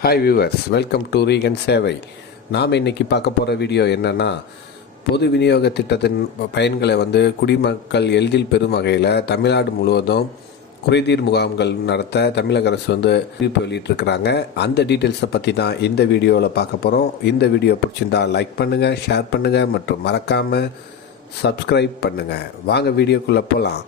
Hi viewers welcome to ரீகன் சேவை நாம் இன்னைக்கு பார்க்க போகிற வீடியோ என்னென்னா பொது விநியோக திட்டத்தின் பயன்களை வந்து குடிமக்கள் எளிதில் பெறும் வகையில் தமிழ்நாடு முழுவதும் குறைதீர் முகாம்கள் நடத்த தமிழக அரசு வந்து அறிவிப்பு வெளியிட்டிருக்கிறாங்க. அந்த டீட்டெயில்ஸை பற்றி தான் இந்த வீடியோவில் பார்க்க போகிறோம் இந்த வீடியோ பிடிச்சிருந்தா லைக் பண்ணுங்கள் ஷேர் பண்ணுங்கள் மற்றும் மறக்காமல் சப்ஸ்கிரைப் பண்ணுங்கள் வாங்க வீடியோக்குள்ளே போகலாம்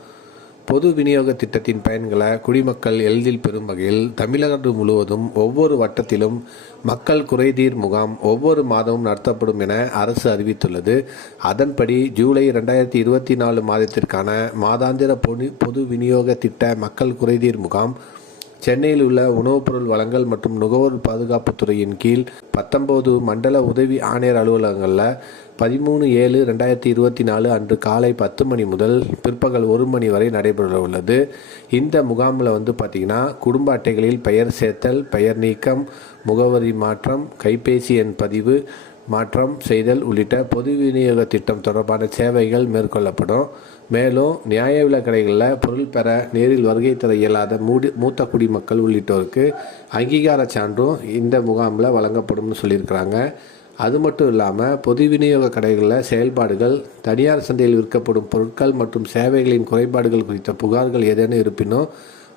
பொது விநியோக திட்டத்தின் பயன்களை குடிமக்கள் எளிதில் பெறும் வகையில் தமிழகம் முழுவதும் ஒவ்வொரு வட்டத்திலும் மக்கள் குறைதீர் முகாம் ஒவ்வொரு மாதமும் நடத்தப்படும் என அரசு அறிவித்துள்ளது. அதன்படி ஜூலை ரெண்டாயிரத்தி இருபத்தி நாலு மாதத்திற்கான மாதாந்திர பொது பொது விநியோக திட்ட மக்கள் குறைதீர் முகாம் சென்னையில் உள்ள உணவுப் பொருள் வழங்கல் மற்றும் நுகர்வோர் பாதுகாப்புத் துறையின் கீழ் பத்தொம்போது மண்டல உதவி ஆணையர் அலுவலகங்களில் பதிமூணு ஏழு ரெண்டாயிரத்தி இருபத்தி நாலு அன்று காலை பத்து மணி முதல் பிற்பகல் ஒரு மணி வரை நடைபெற உள்ளது. இந்த முகாமில் வந்து பார்த்திங்கன்னா குடும்ப அட்டைகளில் பெயர் சேர்த்தல் பெயர் நீக்கம் முகவரி மாற்றம் கைபேசி எண் பதிவு மாற்றம் செய்தல் உள்ளிட்ட பொது விநியோக திட்டம் தொடர்பான சேவைகள் மேற்கொள்ளப்படும். மேலும் நியாய விலக்கடைகளில் பொருள் பெற நேரில் வருகை தர இயலாத மூடி மூத்த குடிமக்கள் உள்ளிட்டோருக்கு அங்கீகார சான்றும் இந்த முகாமில் வழங்கப்படும்னு சொல்லியிருக்கிறாங்க. அது மட்டும் இல்லாமல் பொது விநியோக கடைகளில் செயல்பாடுகள் தனியார் சந்தையில் விற்கப்படும் பொருட்கள் மற்றும் சேவைகளின் குறைபாடுகள் குறித்த புகார்கள் ஏதேனும் இருப்பினோ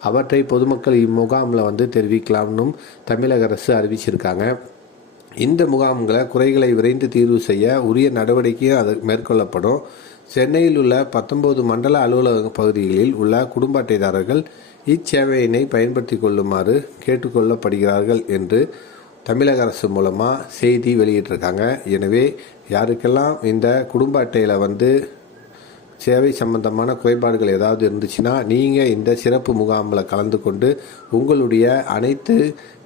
அவற்றை பொதுமக்கள் இம்முகாமில் வந்து தெரிவிக்கலாம்னும் தமிழக அரசு அறிவிச்சிருக்காங்க. இந்த முகாம்களை குறைகளை விரைந்து தீர்வு செய்ய உரிய நடவடிக்கையும் அது மேற்கொள்ளப்படும். சென்னையில் உள்ள பத்தொன்பது மண்டல அலுவலக பகுதிகளில் உள்ள குடும்ப அட்டைதாரர்கள் இச்சேவையினை பயன்படுத்தி கொள்ளுமாறு கேட்டுக்கொள்ளப்படுகிறார்கள் என்று தமிழக அரசு மூலமாக செய்தி வெளியிட்டிருக்காங்க. எனவே யாருக்கெல்லாம் இந்த குடும்ப அட்டையில் வந்து சேவை சம்பந்தமான குறைபாடுகள் ஏதாவது இருந்துச்சுன்னா நீங்கள் இந்த சிறப்பு முகாமில் கலந்து கொண்டு உங்களுடைய அனைத்து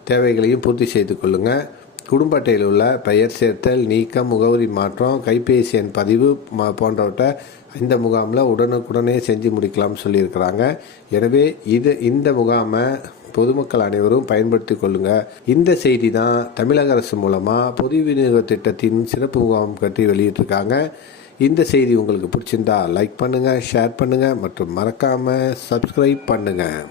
தேவைகளையும் பூர்த்தி செய்து கொள்ளுங்கள் குடும்ப அட்டையில் உள்ள பெயர் சேர்த்தல் நீக்கம் முகவரி மாற்றம் கைபேசி எண் பதிவு போன்றவற்றை இந்த முகாமில் உடனுக்குடனே செஞ்சு முடிக்கலாம்னு சொல்லியிருக்கிறாங்க. எனவே இது இந்த முகாமை பொதுமக்கள் அனைவரும் பயன்படுத்திக் கொள்ளுங்க. இந்த செய்தி தான் தமிழக அரசு மூலமாக பொது விநியோக திட்டத்தின் சிறப்பு முகாம் கட்டி வெளியிட்டிருக்காங்க. இந்த செய்தி உங்களுக்கு பிடிச்சிருந்தா லைக் பண்ணுங்கள் ஷேர் பண்ணுங்கள் மற்றும் மறக்காமல் சப்ஸ்கிரைப் பண்ணுங்கள்